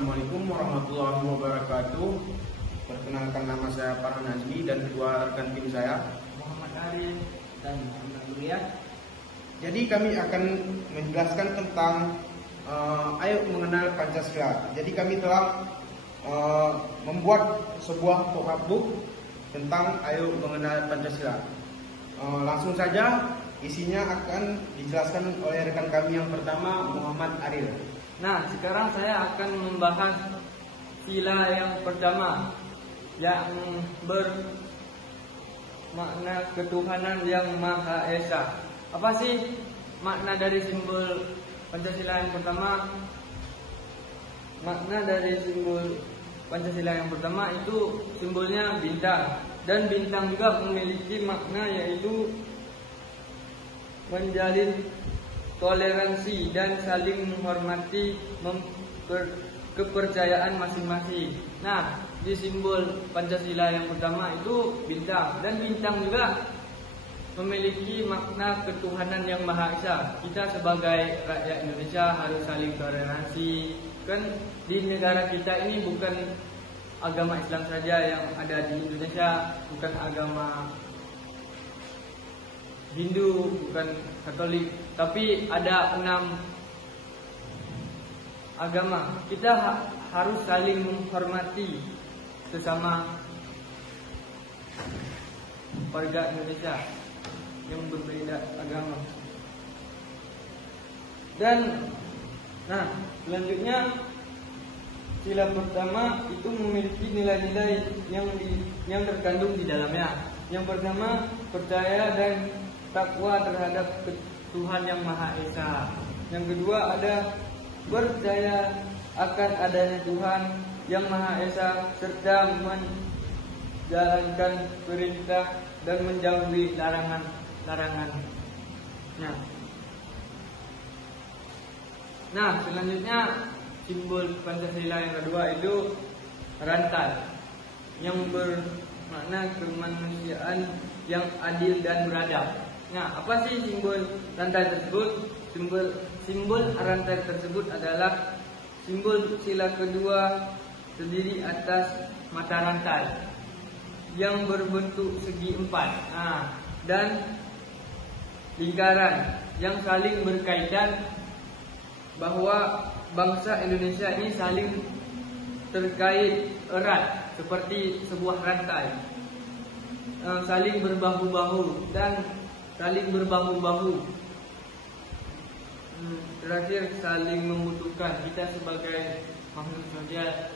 Assalamualaikum warahmatullahi wabarakatuh. Perkenalkan, nama saya Farhan Nazmi dan kedua rekan tim saya Muhammad Arif dan Muhammad Riyad. Jadi kami akan menjelaskan tentang ayo mengenal Pancasila. Jadi kami telah membuat sebuah pop-up tentang ayo mengenal Pancasila. Langsung saja, isinya akan dijelaskan oleh rekan kami yang pertama, Muhammad Arif. Nah, sekarang saya akan membahas sila yang pertama, yang bermakna ketuhanan yang Maha Esa. Apa sih makna dari simbol Pancasila yang pertama? Makna dari simbol Pancasila yang pertama itu simbolnya bintang, dan bintang juga memiliki makna yaitu menjalin toleransi dan saling menghormati kepercayaan masing-masing. Nah, di simbol Pancasila yang pertama itu bintang, dan bintang juga memiliki makna ketuhanan yang Maha Esa. Kita sebagai rakyat Indonesia harus saling toleransi. Kan di negara kita ini bukan agama Islam saja yang ada di Indonesia, bukan agama Hindu, bukan Katolik, tapi ada 6 agama. Kita harus saling menghormati sesama warga Indonesia yang berbeda agama. Dan selanjutnya sila pertama itu memiliki nilai-nilai yang terkandung di dalamnya. Yang pertama, percaya dan takwa terhadap Tuhan yang Maha Esa. Yang kedua ada percaya akan adanya Tuhan yang Maha Esa serta menjalankan perintah dan menjauhi larangan. Nah, selanjutnya simbol Pancasila yang kedua itu rantai yang bermakna kemanusiaan yang adil dan beradab. Nah, apa sih simbol rantai tersebut? Simbol rantai tersebut adalah simbol sila kedua terdiri atas mata rantai yang berbentuk segi 4, dan lingkaran yang saling berkaitan, bahwa bangsa Indonesia ini saling terkait erat seperti sebuah rantai, saling berbahu-bahu dan saling berbahu-bahu. Terakhir, saling membutuhkan. Kita sebagai makhluk sosial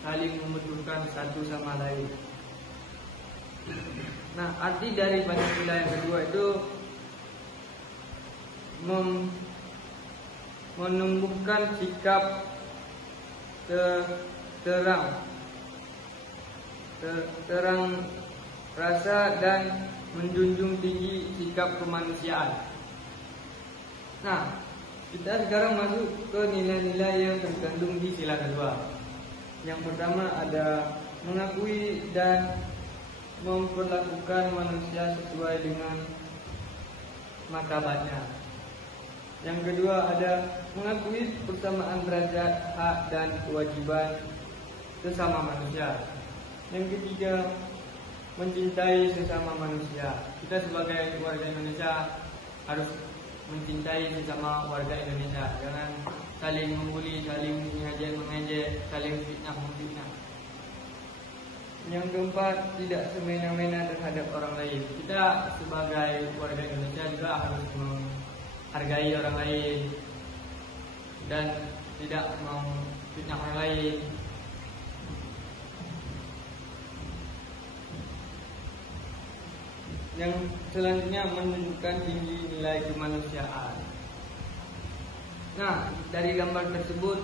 saling membutuhkan satu sama lain. Nah, arti dari Pancasila yang kedua itu menumbuhkan sikap terang rasa dan menjunjung tinggi sikap kemanusiaan. Nah, kita sekarang masuk ke nilai-nilai yang terkandung di sila kedua. Yang pertama ada mengakui dan memperlakukan manusia sesuai dengan martabatnya. Yang kedua ada mengakui persamaan derajat, hak dan kewajiban sesama manusia. Yang ketiga, mencintai sesama manusia. Kita sebagai warga Indonesia harus mencintai sesama warga Indonesia. Jangan saling membuli, saling mengejek, saling fitnah. Yang keempat, tidak semena-mena terhadap orang lain. Kita sebagai warga Indonesia juga harus menghargai orang lain dan tidak memfitnah orang lain. Yang selanjutnya menunjukkan tinggi nilai kemanusiaan. Nah, dari gambar tersebut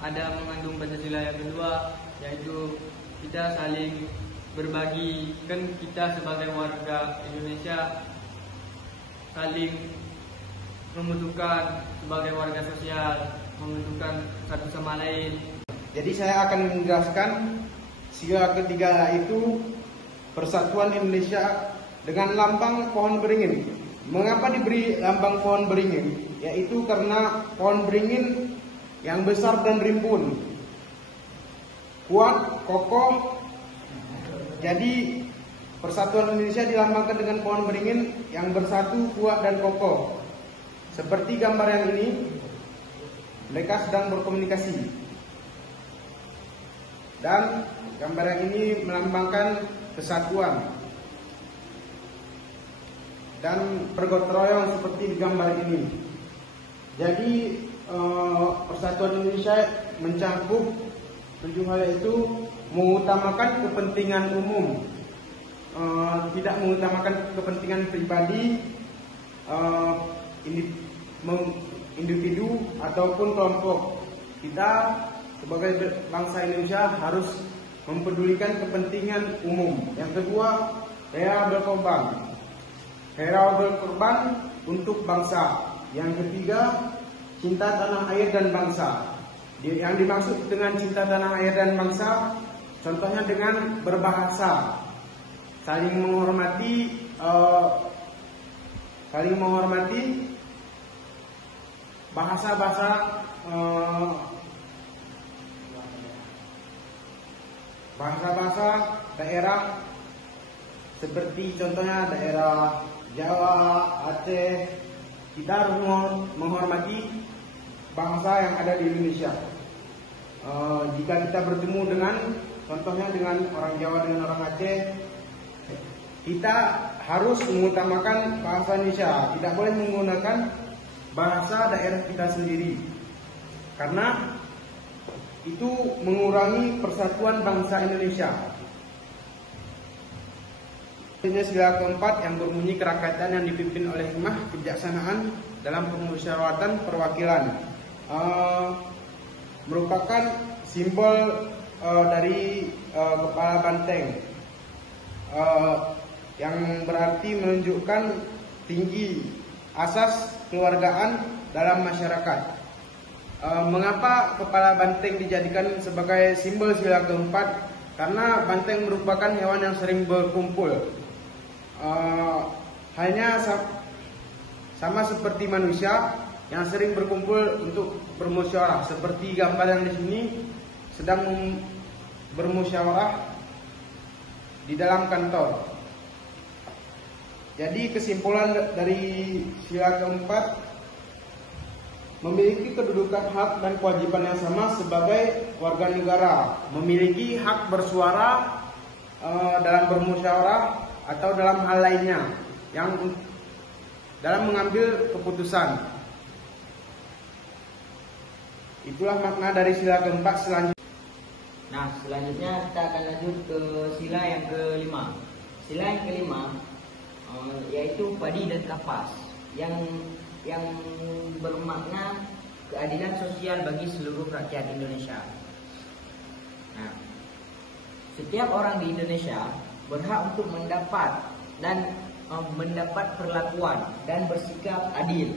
ada mengandung Pancasila yang kedua, yaitu kita saling berbagi. Kan kita sebagai warga Indonesia saling membutuhkan, sebagai warga sosial membutuhkan satu sama lain. Jadi saya akan menjelaskan sila ketiga itu Persatuan Indonesia dengan lambang pohon beringin. Mengapa diberi lambang pohon beringin? Yaitu karena pohon beringin yang besar dan rimbun, kuat, kokoh. Jadi persatuan Indonesia dilambangkan dengan pohon beringin yang bersatu, kuat dan kokoh. Seperti gambar yang ini, mereka sedang berkomunikasi. Dan gambar yang ini melambangkan kesatuan dan bergotong royong seperti di gambar ini. Jadi persatuan Indonesia mencakup 7 hal, yaitu mengutamakan kepentingan umum, tidak mengutamakan kepentingan pribadi, individu ataupun kelompok. Kita sebagai bangsa Indonesia harus mempedulikan kepentingan umum. Yang kedua, rela berkorban. Rela berkorban untuk bangsa. Yang ketiga, cinta tanah air dan bangsa. Yang dimaksud dengan cinta tanah air dan bangsa, contohnya dengan berbahasa, saling menghormati, bahasa-bahasa daerah, seperti contohnya daerah Jawa, Aceh. Kita harus menghormati bangsa yang ada di Indonesia. Jika kita bertemu dengan, contohnya dengan orang Jawa dengan orang Aceh, kita harus mengutamakan bahasa Indonesia. Tidak boleh menggunakan bahasa daerah kita sendiri, karena itu mengurangi persatuan bangsa Indonesia. Ini sila keempat yang berbunyi kerakyatan yang dipimpin oleh hikmah kebijaksanaan dalam permusyawaratan perwakilan, merupakan simbol dari kepala banteng, yang berarti menunjukkan tinggi asas kekeluargaan dalam masyarakat. Mengapa kepala banteng dijadikan sebagai simbol sila keempat? Karena banteng merupakan hewan yang sering berkumpul. Halnya sama seperti manusia yang sering berkumpul untuk bermusyawarah. Seperti gambar yang di sini sedang bermusyawarah di dalam kantor. Jadi kesimpulan dari sila keempat, memiliki kedudukan hak dan kewajiban yang sama sebagai warga negara, memiliki hak bersuara dalam bermusyawarah atau dalam hal lainnya yang dalam mengambil keputusan. Itulah makna dari sila keempat. Nah, selanjutnya kita akan lanjut ke sila yang kelima. Sila yang kelima yaitu padi dan kapas, yang bermakna keadilan sosial bagi seluruh rakyat Indonesia. Nah, setiap orang di Indonesia berhak untuk mendapat perlakuan dan bersikap adil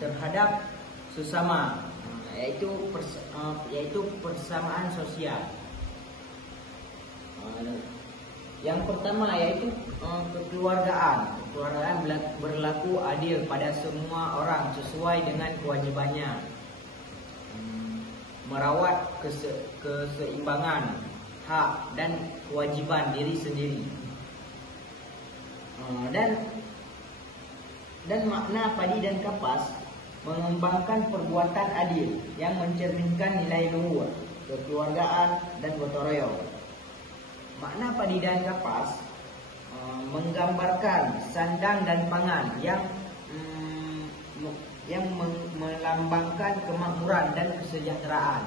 terhadap sesama, yaitu persamaan sosial. Yang pertama yaitu kekeluargaan. Kekeluargaan berlaku adil pada semua orang sesuai dengan kewajibannya, merawat keseimbangan hak dan kewajiban diri sendiri. Dan makna padi dan kapas mengembangkan perbuatan adil yang mencerminkan nilai luhur, kekeluargaan dan gotong royong. Makna padi dan kapas menggambarkan sandang dan pangan yang melambangkan kemakmuran dan kesejahteraan.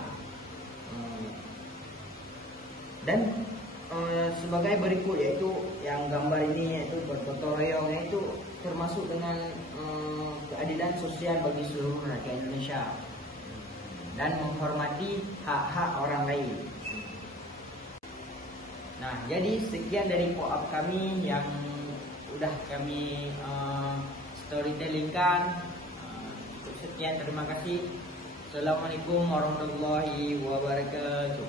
Dan sebagai berikut, yaitu yang gambar ini, yaitu bergotong royong, yaitu termasuk dengan keadilan sosial bagi seluruh rakyat Indonesia dan menghormati hak-hak orang lain. Nah, jadi sekian dari pop-up kami yang udah kami storytellingkan. Sekian, terima kasih. Assalamualaikum warahmatullahi wabarakatuh.